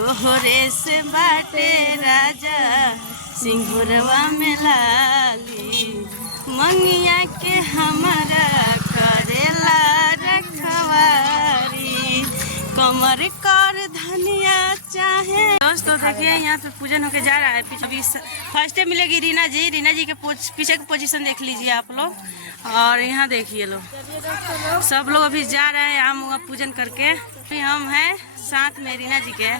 तोहरे से बाटे राजा सिंगुरवा में लाली, मंगिया के हमारा करेला रखवारी, कमर कर धनिया चाहे। दोस्तों देखिए यहाँ पे पूजन होके जा रहा है। अभी फर्स्ट डे मिलेगी रीना जी के पीछे की पोजीशन देख लीजिए आप लोग। और यहाँ देखिए लोग सब लोग अभी जा रहे हैं यहाँ पूजन करके। हम हैं साथ में रीना जी के।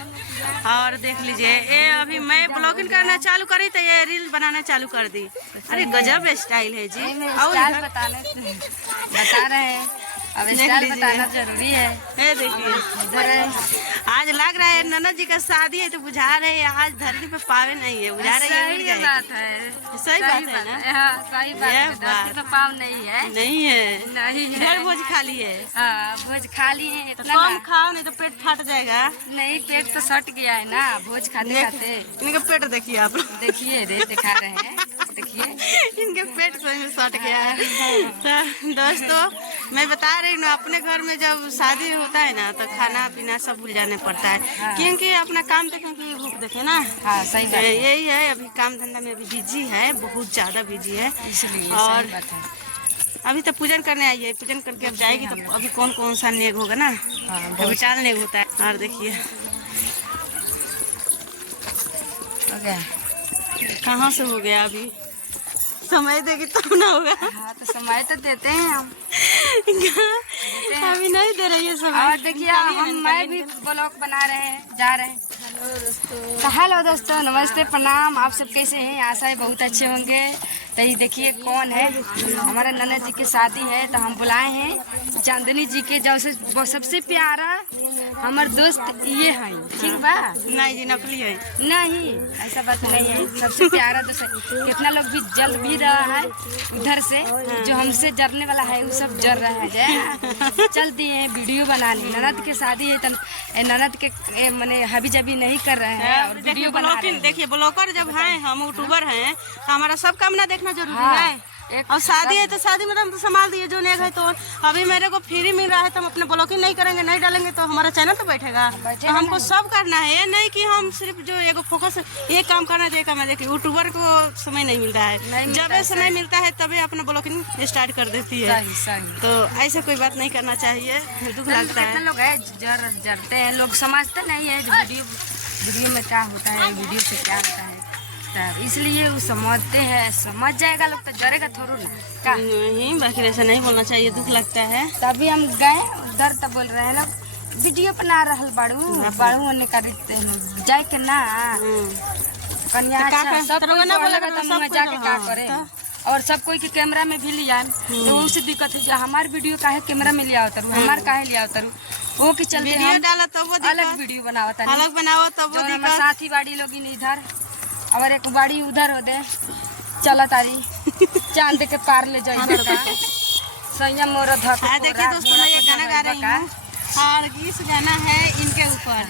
और देख लीजिए ये अभी मैं ब्लॉगिंग करना चालू करी तो ये रील बनाना चालू कर दी। अरे गजब स्टाइल है जी। और बता रहे हैं अब स्टाइल बताना जरूरी है। ये देखिए आज लग रहा है ननद जी का शादी है तो बुझा रहे हैं आज धरती पे पावे नहीं है, बुझा रहे हैं। सही बात है, सही बात है ना। हाँ सही बात है, धरती पे पाव नहीं है। नहीं है, नहीं है। इधर भोज खाली है। हाँ भोज खाली है, तो इतना कम खाओ नहीं तो पेट फट जाएगा। नहीं पेट तो सट गया है ना भोज खाते खाते। इनका पेट देखिए आप लोग। देखिए रे दिखा रहे हैं, देखिए इनके पेट सही में सट गया है। तो दोस्तों मैं बता रही हूँ अपने घर में जब शादी होता है ना तो खाना पीना सब भूल जाने पड़ता है। हाँ। क्योंकि अपना काम देखें कि भूख देखे ना। हाँ सही बात है। यही है अभी काम धंधा में अभी बिजी है, बहुत ज्यादा बिजी है। इसलिए और सही बात है। अभी तो पूजन करने आई है, पूजन करके अब जाएगी तो अभी कौन कौन सा नेग होगा ना। अभी 4 नेग होता है। और देखिए कहाँ से हो गया, अभी समय देगी तब ना होगा। हाँ तो समय तो देते हैं हम। अभी नहीं दे रही है समय। और देखिए मैं भी ब्लॉग बना रहे हैं, जा रहे हैं। हेलो दोस्तों, नमस्ते, प्रणाम। आप सब कैसे हैं? आशा है बहुत अच्छे होंगे। तो ये देखिए कौन है, हमारे ननद जी की शादी है तो हम बुलाए हैं चांदनी जी के। जो सबसे प्यारा हमारे दोस्त ये है, ठीक बा? नहीं जी नकली है। नहीं ऐसा बात नहीं है, सबसे प्यारा दोस्त है। कितना लोग भी जल भी रहा है उधर से, जो हमसे जरने वाला है वो सब जर रहा है। चल दिए वीडियो बना ली, ननद की शादी है तो ननद के मैंने हबी जबी नहीं कर रहे हैं और वीडियो बना रहे हैं। देखिए ब्लॉगर जब हैं, हम यूट्यूबर हैं तो हमारा सब काम ना देखना जरूरी हाँ, है। और शादी है तो शादी में हम तो संभाल दिए जो नेग है। तो अभी मेरे को फ्री मिल रहा है तो हम अपने ब्लॉगिंग नहीं करेंगे, नहीं डालेंगे तो हमारा चैनल तो बैठेगा। तो हमको सब करना है, ये नहीं कि हम सिर्फ जो एगो फोकस ये काम करना देखा। मैं देखिए यूट्यूबर को समय नहीं मिलता है, जब समय मिलता है तभी अपना ब्लॉगिंग स्टार्ट कर देती है। तो ऐसा कोई बात नहीं करना चाहिए, दुख लगता है। लोग है जरते हैं, लोग समझते नहीं है वीडियो में क्या होता है, वीडियो से क्या होता है। इसलिए वो समझते हैं, समझ जाएगा लोग तो जरेगा थोड़ा ना क्या। नहीं बाकी ऐसा नहीं बोलना चाहिए, दुख लगता है। तभी हम गए उधर तो बोल रहे हैं लोग वीडियो बना रहा बाड़ू होने का जाए के ना कन्या सब जाके क्या करे। और सब कोई के कैमरा में भी लिया तो उससे दिक्कत है। हमारे वीडियो काहे कैमरा में लिया उतरू, हमारे काहे लिया उतरू, वो की चलते वीडियो डाला तो वो अलग वीडियो बनावता, अलग बनाओ तो वो हमारे साथी बाड़ी लोग इधर और एक बाड़ी उधर हो दे चला तारी चांद के पार ले जाए सैया मोर धक। देखिए दोस्तों मैं ये गाना गा रही हूँ और इस गाना है इनके ऊपर।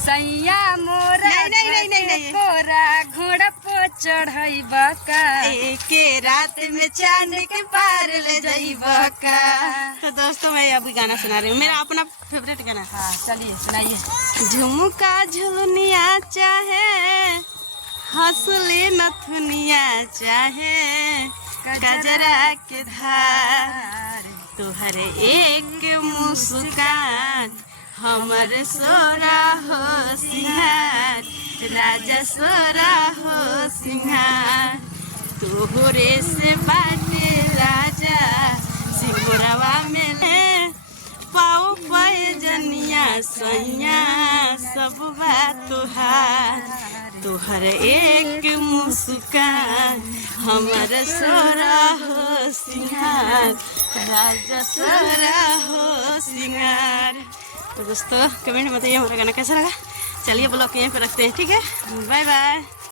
सैया मोरा नहीं कोरा घोड़ा पर चढ़ाइबा का, के रात में चांद के पार ले जाइबा का। तो दोस्तों मैं अभी गाना सुना रही हूँ, मेरा अपना फेवरेट गाना। हाँ चलिए सुनाइए। झुमका झुलनिया चाहे हंसले नथुनिया चाहे गजरा के धार, तुहर एक मुस्कान हमर सोरा हो सिंहार, राजा सोरा हो सिंहार, तोहरे से बाटे राजा सिंगुरवा में ले पाओ पैजनिया सैया सब बात तुहार, तुहर एक मुस्कान हमर सोरा हो सिंगार, राजा सोरा हो सिंगार। तो दोस्तों कमेंट में बताइए हमारा गाना कैसा लगा। चलिए ब्लॉग यहीं पे रखते हैं, ठीक है, बाय बाय।